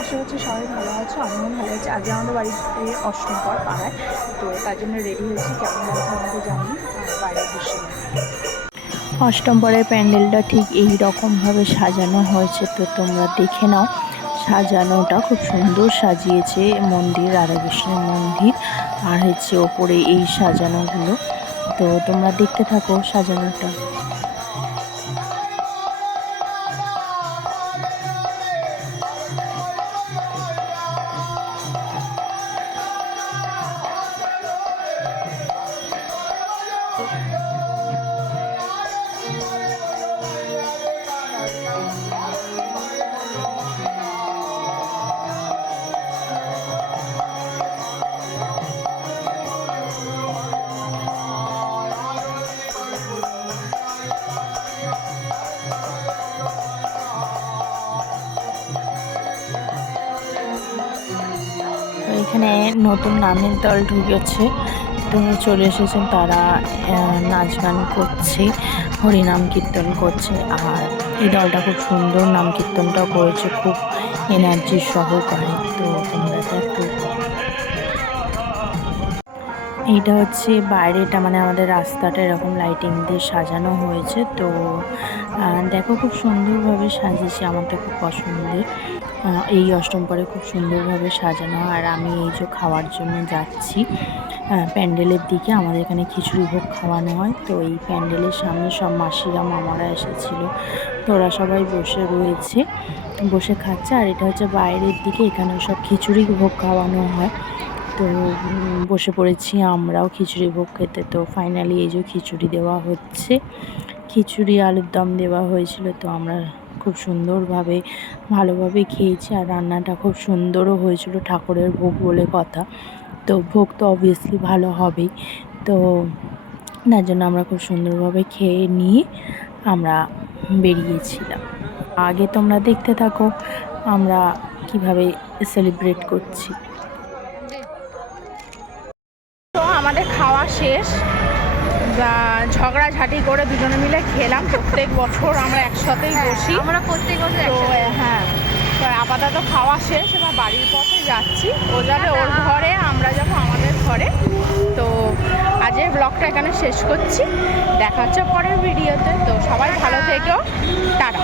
আশা করছি সবাই ভালো আছো। আমিও ভালো আছি। আজ আমাদের বাড়িতে অষ্টমবার পাড়ায়। তো তার জন্য রেডি হয়েছি কেমন লাগছে আমাকে জানি আর বাইরে বসে অষ্টমবরের প্যান্ডেলটা ঠিক এই রকমভাবে সাজানো হয়েছে। তো তোমরা দেখে নাও, সাজানোটা খুব সুন্দর সাজিয়েছে মন্দির, রাধাকৃষ্ণের মন্দির, আর হচ্ছে ওপরে এই সাজানোগুলো। তো তোমরা দেখতে থাকো সাজানোটা। এখানে নতুন নামের দল ঢুকেছে। চলে এসেছেন তারা নাচ গান করছে হরিনাম কীর্তন করছে, আর এই দলটা খুব সুন্দর, নাম কীর্তনটাও করেছে, খুব এনার্জি সহকারে। তো তোমরা দেখো এইটা হচ্ছে বাইরেটা মানে আমাদের রাস্তাটা এরকম লাইটিং দিয়ে সাজানো হয়েছে। তো দেখো খুব সুন্দরভাবে সাজিয়েছে আমার তো খুব পছন্দের। এই অষ্টম পরে খুব সুন্দরভাবে সাজানো। আর আমি এই যে খাওয়ার জন্য যাচ্ছি প্যান্ডেলের দিকে, আমাদের এখানে খিচুড়ি ভোগ খাওয়ানো হয়। তো এই প্যান্ডেলের সামনে সব মাসিরা, মামারা এসেছিল। তো ওরা সবাই বসে রয়েছে, বসে খাচ্ছে। আর এটা হচ্ছে বাইরের দিকে, এখানে সব খিচুড়ি ভোগ খাওয়ানো হয়। তো বসে পড়েছি, আমরাও খিচুড়ি ভোগ খেতে। তো ফাইনালি এই যে খিচুড়ি দেওয়া হচ্ছে, খিচুড়ি আলুর দম দেওয়া হয়েছিল, তো আমরা খুব সুন্দরভাবে, ভালোভাবে খেয়েছি। আর রান্নাটা খুব সুন্দরও হয়েছিল ঠাকুরের ভোগ বলে কথা। তো ভোগ তো অবভিয়াসলি ভালো হবেই। তো তার জন্য আমরা খুব সুন্দরভাবে খেয়ে নিয়ে আমরা বেরিয়েছিলাম। আগে তোমরা দেখতে থাকো, আমরা কীভাবে সেলিব্রেট করছি তো আমাদের খাওয়া শেষ। ঝগড়াঝাটি করে দুজনে মিলে খেলাম। প্রত্যেক বছর আমরা একসাথেই বসি। আমরা প্রত্যেক বছর হ্যাঁ তো আপাতত খাওয়া শেষ এবার বাড়ির পথে যাচ্ছি। ও যাবে ওর ঘরে আমরা যাব আমাদের ঘরে। তো আজের ব্লগটা এখানে শেষ করছি। দেখা হচ্ছে পরের ভিডিওতে। তো সবাই ভালো থেকো। টাটা।